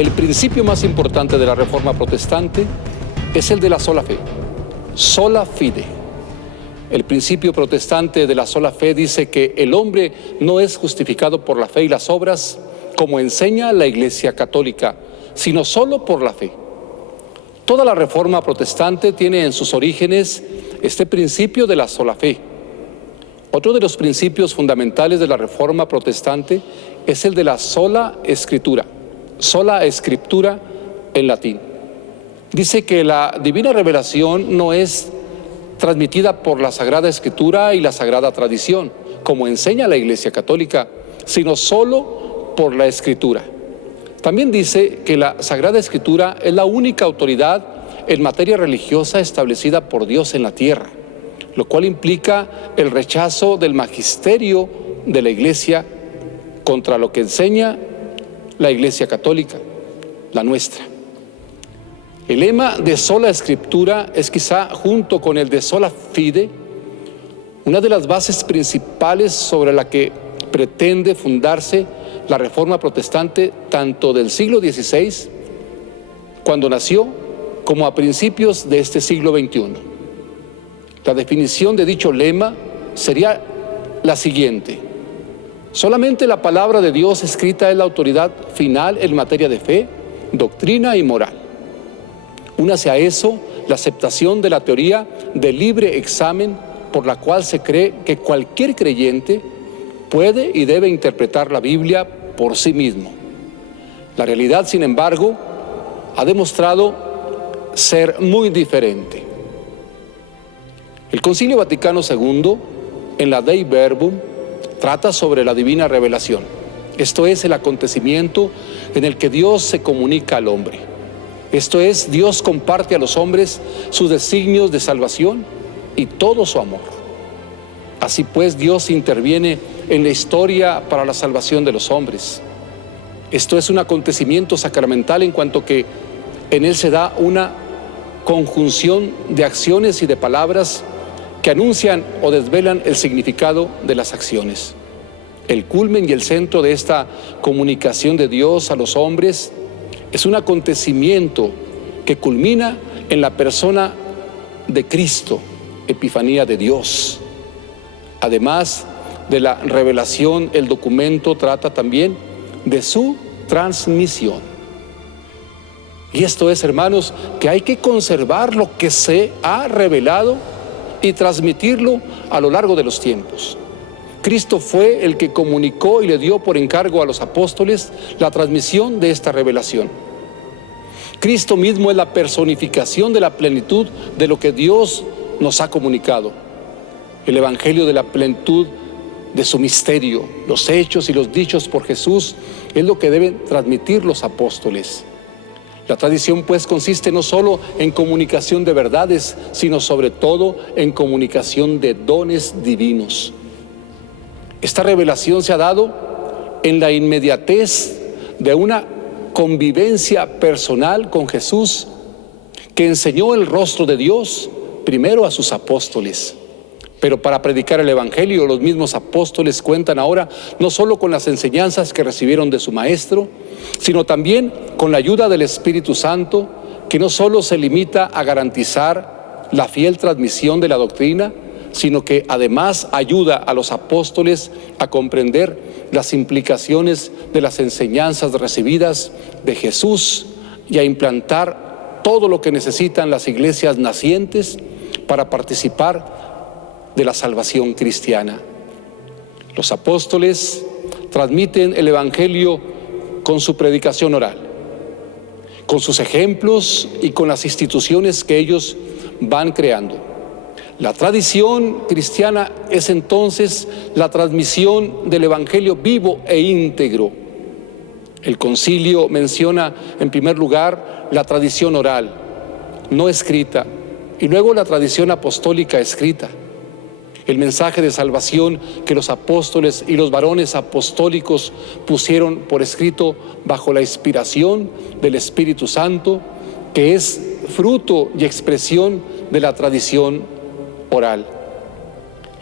El principio más importante de la Reforma Protestante es el de la sola fe, sola fide. El principio protestante de la sola fe dice que el hombre no es justificado por la fe y las obras, como enseña la Iglesia Católica, sino solo por la fe. Toda la Reforma Protestante tiene en sus orígenes este principio de la sola fe. Otro de los principios fundamentales de la Reforma Protestante es el de la sola escritura en latín. Dice que la divina revelación no es transmitida por la Sagrada Escritura y la Sagrada Tradición, como enseña la Iglesia Católica, sino solo por la Escritura. También dice que la Sagrada Escritura es la única autoridad en materia religiosa establecida por Dios en la tierra, lo cual implica el rechazo del magisterio de la Iglesia contra lo que enseña la Iglesia Católica, la nuestra. El lema de sola escritura es quizá, junto con el de sola fide, una de las bases principales sobre la que pretende fundarse la Reforma Protestante, tanto del siglo XVI, cuando nació, como a principios de este siglo XXI. La definición de dicho lema sería la siguiente: solamente la palabra de Dios escrita es la autoridad final en materia de fe, doctrina y moral. Únase a eso la aceptación de la teoría del libre examen, por la cual se cree que cualquier creyente puede y debe interpretar la Biblia por sí mismo. La realidad, sin embargo, ha demostrado ser muy diferente. El Concilio Vaticano II, en la Dei Verbum, trata sobre la divina revelación. Esto es el acontecimiento en el que Dios se comunica al hombre. Esto es, Dios comparte a los hombres sus designios de salvación y todo su amor. Así pues, Dios interviene en la historia para la salvación de los hombres. Esto es un acontecimiento sacramental en cuanto que en él se da una conjunción de acciones y de palabras que anuncian o desvelan el significado de las acciones. El culmen y el centro de esta comunicación de Dios a los hombres es un acontecimiento que culmina en la persona de Cristo, Epifanía de Dios. Además de la revelación, el documento trata también de su transmisión. Y esto es, hermanos, que hay que conservar lo que se ha revelado y transmitirlo a lo largo de los tiempos. Cristo fue el que comunicó y le dio por encargo a los apóstoles la transmisión de esta revelación. Cristo mismo es la personificación de la plenitud de lo que Dios nos ha comunicado. El evangelio de la plenitud de su misterio, los hechos y los dichos por Jesús, es lo que deben transmitir los apóstoles. La tradición, pues, consiste no solo en comunicación de verdades, sino sobre todo en comunicación de dones divinos. Esta revelación se ha dado en la inmediatez de una convivencia personal con Jesús, que enseñó el rostro de Dios primero a sus apóstoles. Pero para predicar el evangelio, los mismos apóstoles cuentan ahora no solo con las enseñanzas que recibieron de su maestro, sino también con la ayuda del Espíritu Santo, que no solo se limita a garantizar la fiel transmisión de la doctrina, sino que además ayuda a los apóstoles a comprender las implicaciones de las enseñanzas recibidas de Jesús y a implantar todo lo que necesitan las iglesias nacientes para participar de la salvación cristiana. Los apóstoles transmiten el evangelio con su predicación oral, con sus ejemplos y con las instituciones que ellos van creando. La tradición cristiana es entonces la transmisión del evangelio vivo e íntegro. El concilio menciona en primer lugar la tradición oral, no escrita, y luego la tradición apostólica escrita. El mensaje de salvación que los apóstoles y los varones apostólicos pusieron por escrito bajo la inspiración del Espíritu Santo, que es fruto y expresión de la tradición oral.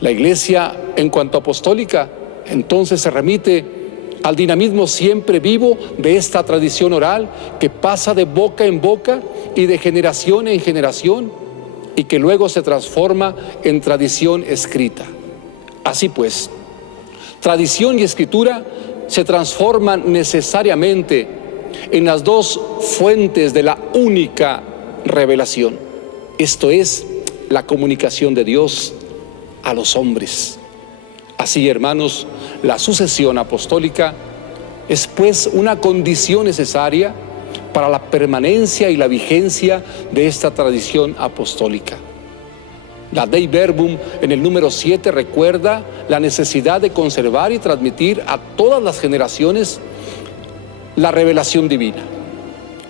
La Iglesia, en cuanto apostólica, entonces se remite al dinamismo siempre vivo de esta tradición oral que pasa de boca en boca y de generación en generación y que luego se transforma en tradición escrita. Así pues, tradición y escritura se transforman necesariamente en las dos fuentes de la única revelación. Esto es la comunicación de Dios a los hombres. Así, hermanos, la sucesión apostólica es pues una condición necesaria para la permanencia y la vigencia de esta tradición apostólica. La Dei Verbum en el número 7 recuerda la necesidad de conservar y transmitir a todas las generaciones la revelación divina.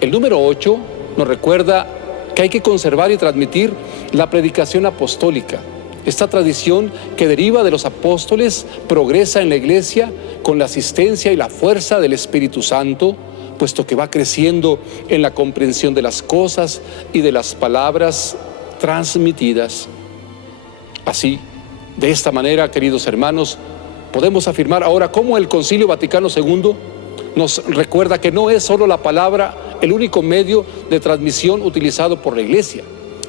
El número 8 nos recuerda que hay que conservar y transmitir la predicación apostólica. Esta tradición que deriva de los apóstoles progresa en la Iglesia con la asistencia y la fuerza del Espíritu Santo, puesto que va creciendo en la comprensión de las cosas y de las palabras transmitidas. Así, de esta manera, queridos hermanos, podemos afirmar ahora cómo el Concilio Vaticano II nos recuerda que no es solo la palabra el único medio de transmisión utilizado por la Iglesia.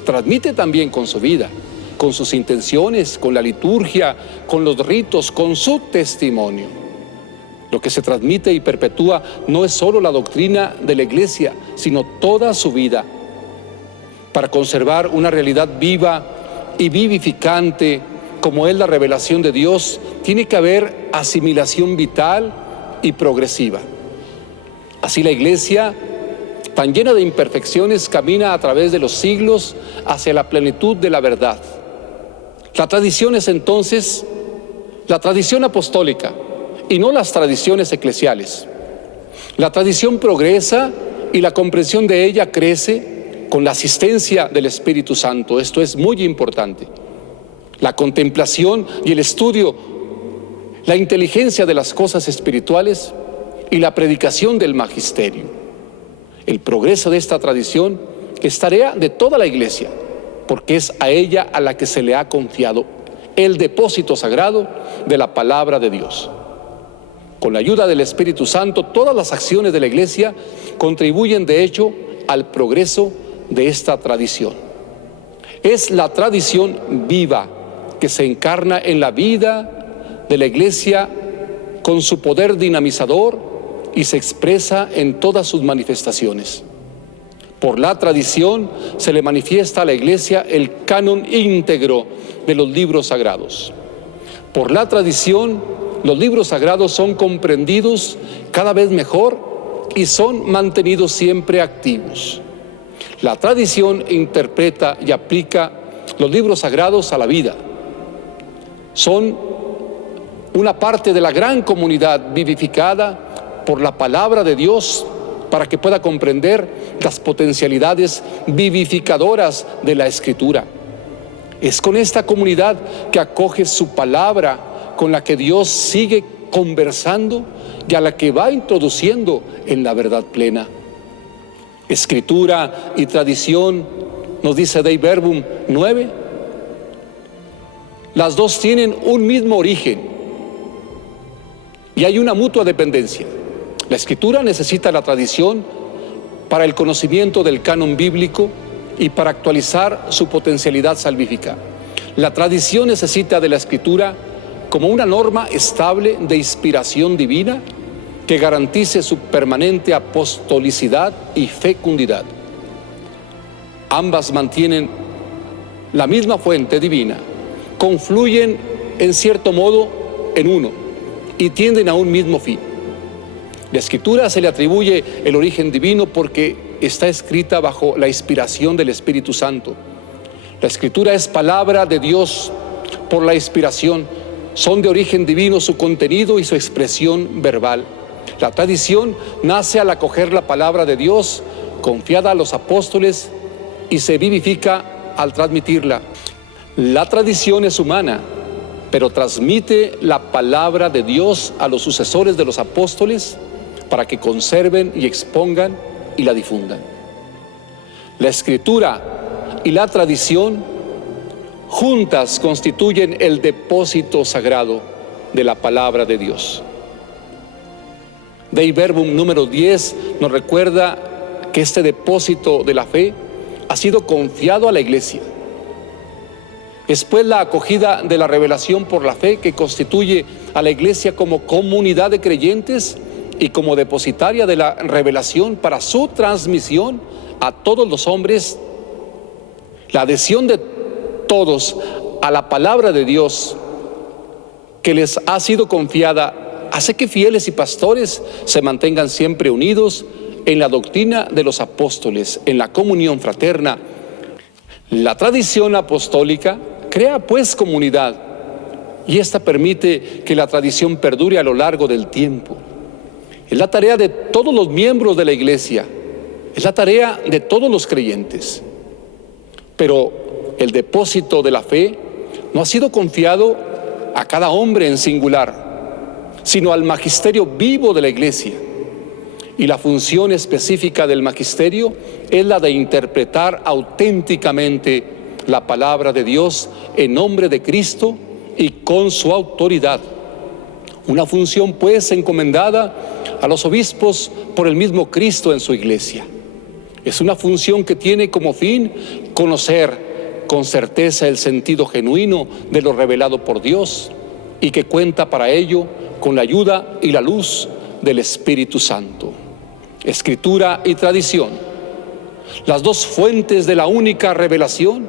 Transmite también con su vida, con sus intenciones, con la liturgia, con los ritos, con su testimonio. Lo que se transmite y perpetúa no es solo la doctrina de la Iglesia, sino toda su vida. Para conservar una realidad viva y vivificante como es la revelación de Dios, tiene que haber asimilación vital y progresiva. Así la Iglesia, tan llena de imperfecciones, camina a través de los siglos hacia la plenitud de la verdad. La tradición es entonces la tradición apostólica y no las tradiciones eclesiales. La tradición progresa y la comprensión de ella crece con la asistencia del Espíritu Santo. Esto es muy importante. La contemplación y el estudio, la inteligencia de las cosas espirituales y la predicación del magisterio. El progreso de esta tradición es tarea de toda la Iglesia, porque es a ella a la que se le ha confiado el depósito sagrado de la palabra de Dios. Con la ayuda del Espíritu Santo, todas las acciones de la Iglesia contribuyen de hecho al progreso de esta tradición. Es la tradición viva que se encarna en la vida de la Iglesia con su poder dinamizador y se expresa en todas sus manifestaciones. Por la tradición se le manifiesta a la Iglesia el canon íntegro de los libros sagrados. Por la tradición, los libros sagrados son comprendidos cada vez mejor y son mantenidos siempre activos. La tradición interpreta y aplica los libros sagrados a la vida. Son una parte de la gran comunidad vivificada por la palabra de Dios para que pueda comprender las potencialidades vivificadoras de la Escritura. Es con esta comunidad que acoge su palabra, con la que Dios sigue conversando y a la que va introduciendo en la verdad plena. Escritura y tradición, nos dice Dei Verbum 9, las dos tienen un mismo origen y hay una mutua dependencia. La Escritura necesita la tradición para el conocimiento del canon bíblico y para actualizar su potencialidad salvífica. La tradición necesita de la Escritura como una norma estable de inspiración divina que garantice su permanente apostolicidad y fecundidad. Ambas mantienen la misma fuente divina, confluyen en cierto modo en uno y tienden a un mismo fin. La Escritura se le atribuye el origen divino porque está escrita bajo la inspiración del Espíritu Santo. La Escritura es palabra de Dios por la inspiración. Son de origen divino su contenido y su expresión verbal. La tradición nace al acoger la palabra de Dios, confiada a los apóstoles, y se vivifica al transmitirla. La tradición es humana, pero transmite la palabra de Dios a los sucesores de los apóstoles para que conserven y expongan y la difundan. La Escritura y la tradición juntas constituyen el depósito sagrado de la palabra de Dios. Dei Verbum número 10 nos recuerda que este depósito de la fe ha sido confiado a la Iglesia. Es pues la acogida de la revelación por la fe que constituye a la Iglesia como comunidad de creyentes y como depositaria de la revelación para su transmisión a todos los hombres. La adhesión de todos a la palabra de Dios que les ha sido confiada hace que fieles y pastores se mantengan siempre unidos en la doctrina de los apóstoles, en la comunión fraterna. La tradición apostólica crea pues comunidad, y esta permite que la tradición perdure a lo largo del tiempo. Es la tarea de todos los miembros de la Iglesia, es la tarea de todos los creyentes. Pero el depósito de la fe no ha sido confiado a cada hombre en singular, sino al magisterio vivo de la Iglesia. Y la función específica del magisterio es la de interpretar auténticamente la palabra de Dios en nombre de Cristo y con su autoridad. Una función pues encomendada a los obispos por el mismo Cristo en su Iglesia. Es una función que tiene como fin conocer con certeza el sentido genuino de lo revelado por Dios y que cuenta para ello con la ayuda y la luz del Espíritu Santo. Escritura y tradición, las dos fuentes de la única revelación,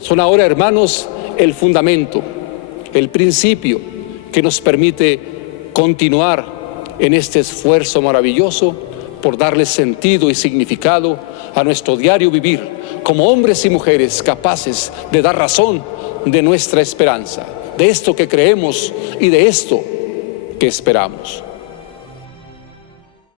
son ahora, hermanos, el fundamento, el principio que nos permite continuar en este esfuerzo maravilloso por darle sentido y significado a nuestro diario vivir como hombres y mujeres capaces de dar razón de nuestra esperanza, de esto que creemos y de esto que esperamos.